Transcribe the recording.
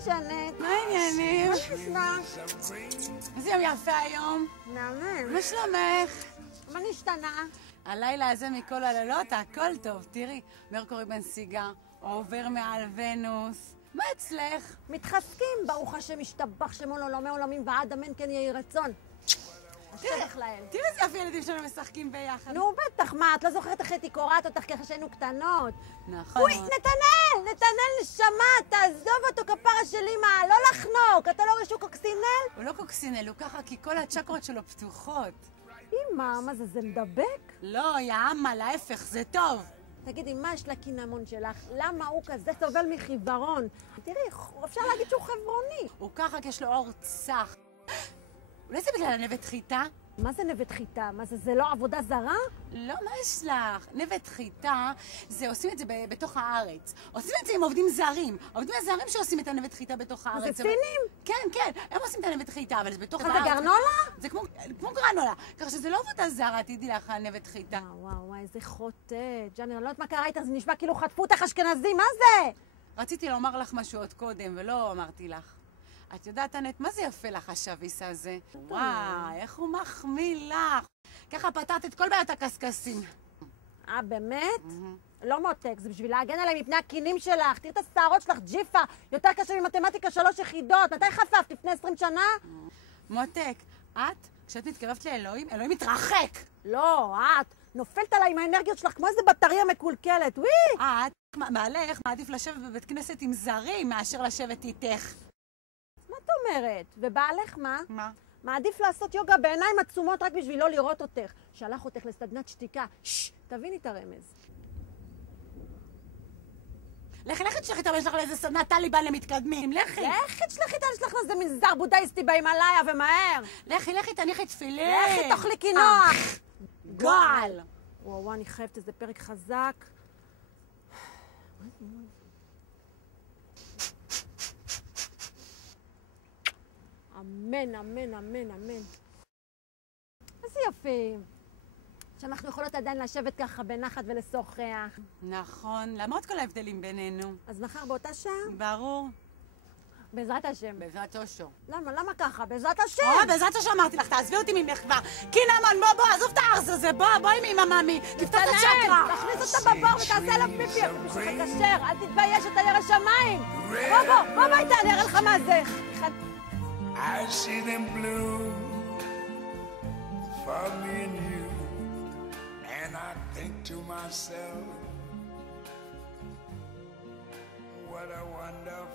ז'נט? מה העניינים? מה נשמע? איזה יום יפה היום. מהמם. מה שלומך? מה נשתנה? הלילה הזה מכל הלילות הכל טוב. תראי, מרקורי בנסיגה עובר מעל ונוס. מה אצלך? מתחזקים, ברוך השם, משתבח שמו לעולמי עולמים ועד אמן כן יהי רצון. השבח לאל. תראי איזה יפי ילדים שלנו משחקים ביחד. נו בטח, מה, את לא זוכרת איך הייתי קוראת אותך ככה שהיינו קטנות? נכון. אוי, נתנאל, נשמה, תעזוב אותו כפרה של אמא, לא לחנוק, אתה לא רואה שהוא קוקסינל? הוא לא קוקסינל, הוא ככה כי כל הצ'קרות שלו פתוחות. אמא, מה זה מדבק? לא, יאמה, להפך, זה טוב. תגידי, מה יש לקינמון שלך? למה הוא כזה סובל מחיוורון? תראי, אפשר להגיד שהוא חברוני. הוא ככה כי יש לו אור צח. אולי זה בגלל הנבט חיטה? מה זה נבט חיטה? מה זה לא עבודה זרה? לא, מה יש לך? נבט חיטה, זה עושים את זה בתוך הארץ. עושים את זה עם עובדים זרים. עובדים הזרים שעושים את הנבט חיטה בתוך הארץ. זה סינים? כן, הם עושים את הנבט חיטה, אבל זה בתוך הארץ. זה גרנולה? זה כמו גרנולה. ככה שזה לא עבודה זרה, תדעי לך, הנבט חיטה. וואו, איזה חוטא. ג'אני, אני לא יודעת מה קרה איתך, זה נשמע כאילו חטפו אותך אשכנזים, מה זה? רציתי לומר לך משהו עוד קודם, ולא אמרתי לך. את יודעת, ענת, מה זה יפה לך השוויס הזה? וואי, איך הוא מחמיא לך. ככה פתרת את כל בעיית הקשקשים. באמת? לא מותק, זה בשביל להגן עליי מפני הקינים שלך. תראי את השערות שלך, ג'יפה. יותר קשה ממתמטיקה 3 יחידות. מתי חפפת? לפני 20 שנה? מותק, את, כשאת מתקרבת לאלוהים, אלוהים מתרחק. לא, את נופלת עליי עם האנרגיות שלך כמו איזה בטריה מקולקלת. וואי! את, בעלך, מעדיף לשבת בבית כנסת עם זרים מאשר לשבת איתך. מה את אומרת? ובעלך מה? מה? מעדיף לעשות יוגה בעיניים עצומות רק בשביל לא לראות אותך. שלח אותך לסדנת שתיקה. תביני את הרמז. לכי תשלחי את הבן שלך לאיזה סדנת טליבן למתקדמים, לכי. לכי תשלחי את שלך לאיזה מנזר בודהיסטי בהימאליה ומהר. לכי, תניחי תפילין. לכי תאכלי קינוח. גועל. וואו, אני חייבת איזה פרק חזק. אמן, אמן, אמן, אמן. איזה יפי. שאנחנו יכולות עדיין לשבת ככה בנחת ולשוחח. נכון, למרות כל ההבדלים בינינו. אז מחר באותה שעה? ברור. בעזרת השם. בעזרת אושו. למה ככה? בעזרת השם. בעזרת השם אמרתי לך, תעזבי אותי ממך כבר. קינמון, בוא, עזוב את הארז הזה, בואי עם אמא ממי. תפתח את הצ'קרה. תכניס אותה בבור ותעשה עליו פיפי. בשביל כשר, אל תתבייש, אתה ירא שמיים. בוא איתה, אני אראה לך מה זה. I see them blue for me and you, and I think to myself, what a wonderful